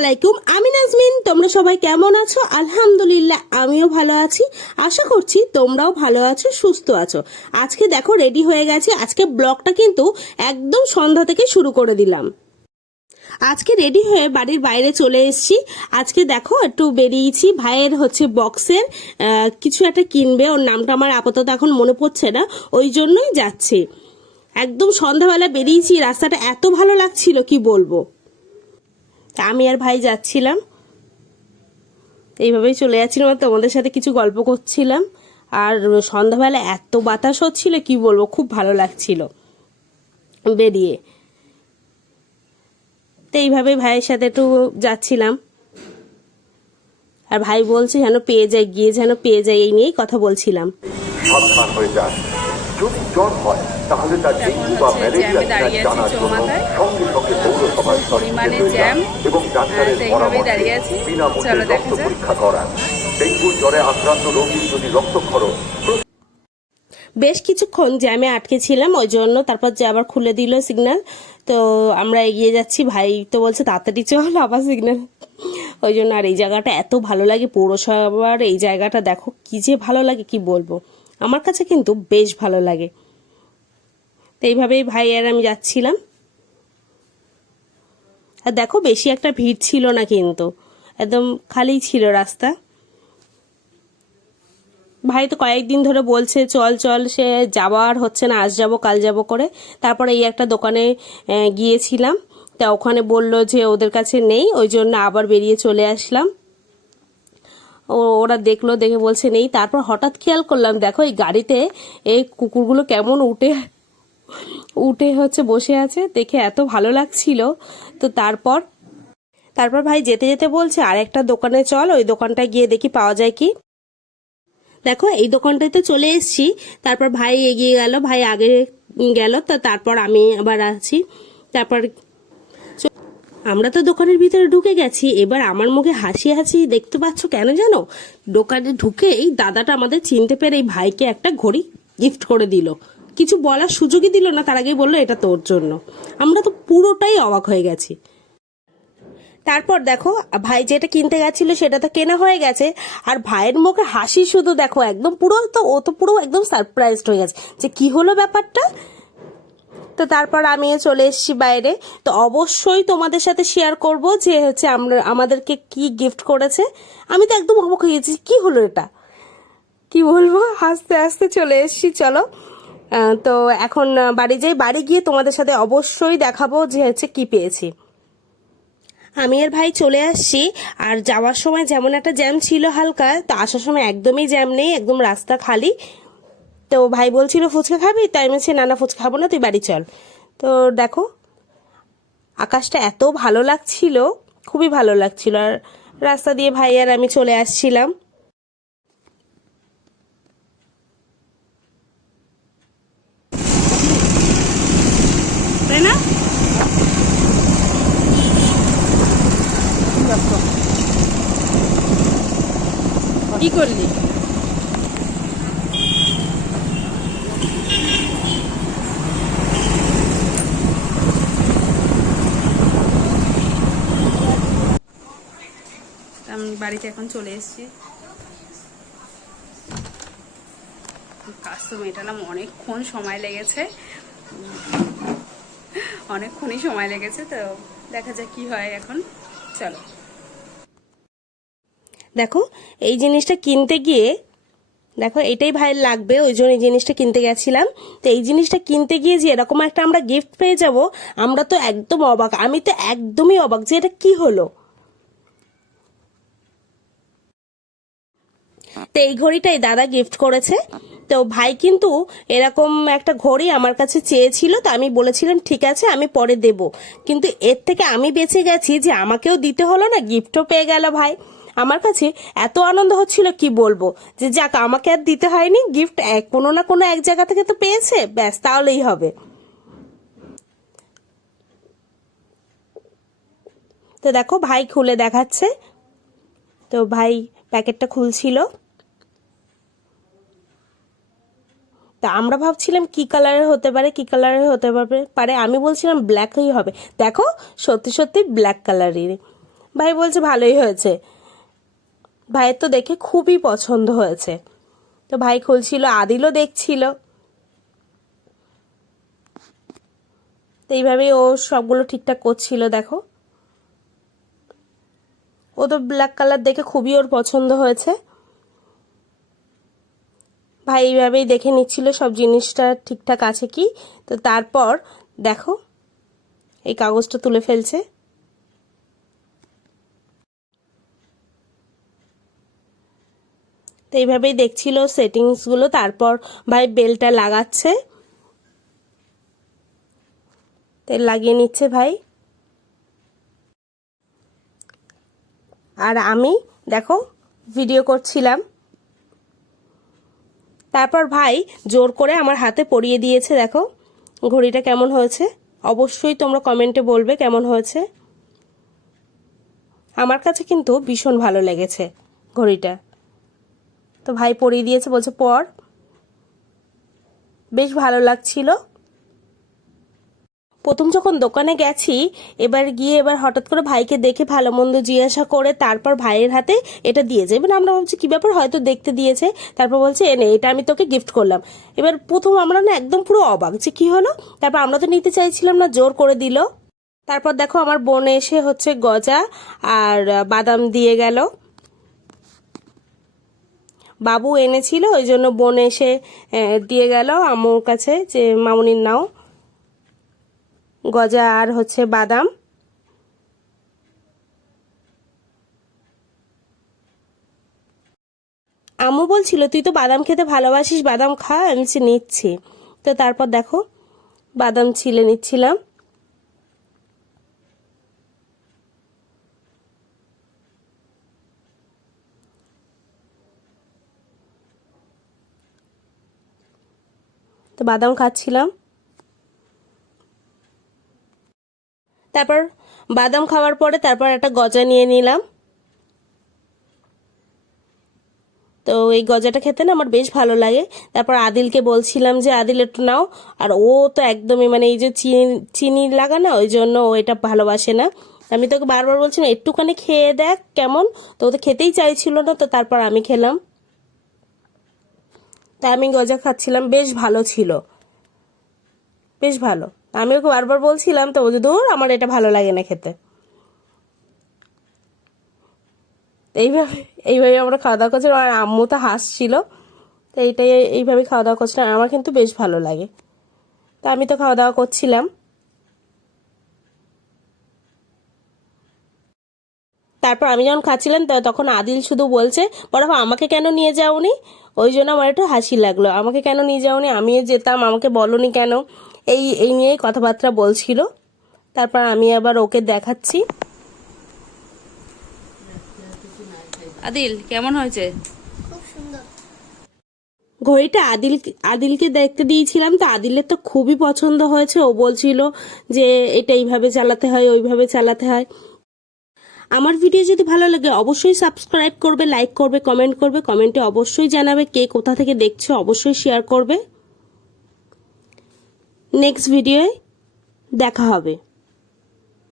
আলাইকুম, আমি নাজমিন। তোমরা সবাই কেমন আছো? আলহামদুলিল্লাহ, আমিও ভালো আছি। আশা করছি তোমরাও ভালো আছো, সুস্থ আছো। আজকে দেখো রেডি হয়ে গেছে। আজকে ব্লগটা কিন্তু একদম সন্ধ্যা থেকে শুরু করে দিলাম। আজকে রেডি হয়ে বাড়ির বাইরে চলে এসেছি। আজকে দেখো, একটু বেরিয়েছি। ভাইয়ের হচ্ছে বক্সের কিছু একটা কিনবে। ওর নামটা আমার আপাতত এখন মনে পড়ছে না। ওই জন্যই যাচ্ছে। একদম সন্ধ্যাবেলা বেরিয়েছি। রাস্তাটা এত ভালো লাগছিল, কি বলব? তা আমি আর ভাই যাচ্ছিলাম। এইভাবেই চলে যাচ্ছিলাম আর তোমাদের সাথে কিছু গল্প করছিলাম। আর সন্ধ্যাবেলা এত বাতাস হচ্ছিল কি বলব খুব ভালো লাগছিল বেরিয়ে। তো এইভাবেই ভাইয়ের সাথে একটু যাচ্ছিলাম। আর ভাই বলছে যেন পেয়ে যাই গিয়ে যেন পেয়ে যাই এই নিয়েই কথা বলছিলাম। সাবধান হয়ে যান। যদি জ্বর হয় তাহলে তার ডেঙ্গু বা ম্যালেরিয়া দাঁড়িয়ে জানার জন্য পরিমাণে জ্যাম। তো এইভাবেই দাঁড়িয়ে আছি। চলো দেখা যাক। বেশ কিছুক্ষণ জ্যামে আটকে ছিলাম ওই জন্য তারপর যে আবার খুলে দিল সিগন্যাল তো আমরা এগিয়ে যাচ্ছি ভাই তো বলছে তাড়াতাড়ি চল আবার সিগন্যাল ওই জন্য আর এই জায়গাটা এত ভালো লাগে পৌরসভার এই জায়গাটা দেখো কি যে ভালো লাগে কি বলব আমার কাছে কিন্তু বেশ ভালো লাগে তো এইভাবেই ভাই আর আমি যাচ্ছিলাম আর দেখো বেশি একটা ভিড় ছিল না কিন্তু। একদম খালি ছিল রাস্তা। ভাই তো কয়েকদিন ধরে বলছে, চল চল, সে যাওয়ার হচ্ছে না, আজ যাব, কাল যাব করে। তারপরে এই একটা দোকানে গিয়েছিলাম। তা ওখানে বলল যে ওদের কাছে নেই, ওই জন্য আবার বেরিয়ে চলে আসলাম। ও, ওরা দেখল, দেখে বলছে নেই। তারপর হঠাৎ খেয়াল করলাম, দেখো এই গাড়িতে এই কুকুরগুলো কেমন উঠে। উঠে হচ্ছে বসে আছে, দেখে এত ভালো লাগছিল। তো তারপর তারপর ভাই যেতে যেতে বলছে, আর একটা দোকানে চল, ওই দোকানটায় গিয়ে দেখি পাওয়া যায় কি? দেখো, এই দোকানটাতে চলে এসেছি। তারপর ভাই এগিয়ে গেল, ভাই আগে গেল, তো তারপর আমি আবার আছি। তারপর আমরা তো দোকানের ভিতরে ঢুকে গেছি। এবার আমার মুখে হাসি হাসি দেখতে পাচ্ছ কেন জানো? দোকানে ঢুকে এই দাদাটা আমাদের চিনতে পেরে এই ভাইকে একটা ঘড়ি গিফট করে দিল। কিছু বলার সুযোগই দিল না, তার আগেই বলল, এটা তোর জন্য। আমরা তো পুরোটাই অবাক হয়ে গেছি। তারপর দেখো, ভাই যেটা কিনতে গেছিল সেটা তো কেনা হয়ে গেছে, আর ভাইয়ের মুখে হাসি শুধু দেখো, একদম পুরো তো, ও তো পুরো একদম সারপ্রাইজড হয়ে গেছে যে কি হলো ব্যাপারটা। তো তারপর আমিও চলে এসেছি বাইরে। তো অবশ্যই তোমাদের সাথে শেয়ার করব যে হচ্ছে আমরা, আমাদেরকে কি গিফট করেছে। আমি তো একদম অবাক হয়ে গেছি, কি হলো এটা? কি বলব? হাসতে হাসতে চলে এসেছি, চলো। তো এখন বাড়ি যাই, বাড়ি গিয়ে তোমাদের সাথে অবশ্যই দেখাবো যে হচ্ছে কি পেয়েছি। আমি আর ভাই চলে আসছি, আর যাওয়ার সময় যেমন একটা জ্যাম ছিল হালকা, তো আসার সময় একদমই জ্যাম নেই, একদম রাস্তা খালি। তো ভাই বলছিল, ফুচকা খাবি? তাই আমি বলছি, না না, ফুচকা খাব না, তুই বাড়ি চল। তো দেখো, আকাশটা এত ভালো লাগছিল, খুবই ভালো লাগছিল, আর রাস্তা দিয়ে ভাই আর আমি চলে আসছিলাম তাই না কি করলি? আমি বাড়িতে এখন চলে এসেছি। কাজ তো মেটালাম, অনেকক্ষণ সময় লেগেছে। অনেকক্ষণই সময় লেগেছে, তো দেখা যাক কি হয় এখন। চলো। দেখো, এই জিনিসটা কিনতে গিয়ে, দেখো, এটাই ভাইয়ের লাগবে, ওই জন্য এই জিনিসটা কিনতে গেছিলাম। তো এই জিনিসটা কিনতে গিয়ে যে এরকম একটা আমরা গিফট পেয়ে যাব, আমরা তো একদম অবাক। আমি তো একদমই অবাক যে এটা কি হলো। তো এই ঘড়িটাই দাদা গিফট করেছে। তো ভাই কিন্তু এরকম একটা ঘড়ি আমার কাছে চেয়েছিল, তো আমি বলেছিলাম, ঠিক আছে, আমি পরে দেব। কিন্তু এর থেকে আমি বেঁচে গেছি যে আমাকেও দিতে হলো না গিফটও পেয়ে গেল ভাই। আমার কাছে এত আনন্দ হচ্ছিল কি বলব? যে যাক, আমাকে আর দিতে হয়নি গিফট এক, কোনো না কোনো এক জায়গা থেকে তো পেয়েছে, ব্যাস, তাহলেই হবে। তো দেখো, ভাই খুলে দেখাচ্ছে। তো ভাই প্যাকেটটা খুলছিল। তা আমরা ভাবছিলাম কি কালারের হতে পারে, কি কালারের হতে পারে পারে, আমি বলছিলাম ব্ল্যাকই হবে। দেখো, সত্যি সত্যি ব্ল্যাক কালারের ভাই বলছে ভালোই হয়েছে। ভাইয়ের তো দেখে খুবই পছন্দ হয়েছে। তো ভাই খুলছিল, আদিলও দেখছিল। তো এইভাবেই ও সবগুলো ঠিকঠাক করছিল, দেখো। ও তো ব্ল্যাক কালার দেখে খুবই ওর পছন্দ হয়েছে। ভাই এইভাবেই দেখে নিচ্ছিল, সব জিনিসটা ঠিকঠাক আছে কি? তো তারপর, দেখো, এই কাগজটা তুলে ফেলছে। এইভাবেই দেখছিল সেটিংসগুলো তারপর ভাই বেলটা লাগাচ্ছে। তেল লাগিয়ে নিচ্ছে ভাই। আর আমি, দেখো ভিডিও করছিলাম। তারপর ভাই জোর করে আমার হাতে পরিয়ে দিয়েছে, দেখো। ঘড়িটা কেমন হয়েছে? অবশ্যই তোমরা কমেন্টে বলবে কেমন হয়েছে। আমার কাছে কিন্তু ভীষণ ভালো লেগেছে ঘড়িটা। তো ভাই পরিয়ে দিয়েছে, বলছে, পর। বেশ ভালো লাগছিল। প্রথম যখন দোকানে গেছি, এবার গিয়ে এবার হঠাৎ করে ভাইকে দেখে ভালো মন্দ জিজ্ঞাসা করে তারপর ভাইয়ের হাতে এটা দিয়েছে। এবার আমরা ভাবছি, কি ব্যাপার? হয়তো দেখতে দিয়েছে। তারপর বলছে এনে এটা আমি তোকে গিফট করলাম। এবার প্রথম আমরা না একদম পুরো অবাক যে কি হলো। তারপর আমরা তো নিতে চাইছিলাম না, জোর করে দিল। তারপর দেখো, আমার বোন এসে হচ্ছে গজা আর বাদাম দিয়ে গেল। বাবু এনেছিল, ওই জন্য বোন এসে দিয়ে গেল আম্মুর কাছে যে, মামুনির নাও। গজা আর হচ্ছে বাদাম। আম্মু বলছিল, তুই তো বাদাম খেতে ভালোবাসিস, বাদাম খা, আমি নিচ্ছি। তো তারপর দেখো, বাদাম ছিলে, নিচ্ছিলাম। তো বাদাম খাচ্ছিলাম। তারপর বাদাম খাওয়ার পরে তারপর একটা গজা নিয়ে নিলাম। তো এই গজাটা খেতে না আমার বেশ ভালো লাগে। তারপর আদিলকে বলছিলাম যে, আদিল, একটু নাও। আর ও তো একদমই মানে এই যে চিনি চিনি লাগা না, ওই জন্য ও এটা ভালোবাসে না। আমি তোকে বারবার বলছিলাম একটুখানি খেয়ে দেখ কেমন। তো ও তো খেতেই চাইছিল না, তো তারপর আমি খেলাম। তা আমি গজা খাচ্ছিলাম, বেশ ভালো ছিল। বেশ ভালো। আমি ওকে বারবার বলছিলাম তো ও ধর, আমার এটা ভালো লাগে না খেতে। এইভাবে এইভাবে আমরা খাওয়া দাওয়া করছিলাম আর আম্মু তো হাসছিল, তো এইটাই, এইভাবে খাওয়া দাওয়া করছিলাম আমার কিন্তু বেশ ভালো লাগে। তা আমি তো খাওয়া দাওয়া করছিলাম। তারপর আমি যখন খাচ্ছিলাম তো তখন আদিল শুধু বলছে বড় আমাকে কেন নিয়ে যাওনি? ওই জন্য আমার একটু হাসি লাগল। আমাকে কেন নিয়ে যাওনি? আমিও যেতাম আমাকে বলনি কেন? এই এই নিয়েই কথাবার্তা বলছিল। তারপর আমি আবার ওকে দেখাচ্ছি। আদিল কেমন হয়েছে? ঘড়িটা আদিল আদিলকে দেখতে দিয়েছিলাম তো আদিলের তো খুবই পছন্দ হয়েছে। ও বলছিল যে এটা এইভাবে চালাতে হয় ওইভাবে চালাতে হয়। আমার ভিডিও যদি ভালো লাগে, অবশ্যই সাবস্ক্রাইব করবে লাইক করবে কমেন্ট করবে কমেন্টে অবশ্যই জানাবে কে কোথা থেকে দেখছে, অবশ্যই শেয়ার করবে। নেক্সট ভিডিওয় দেখা হবে।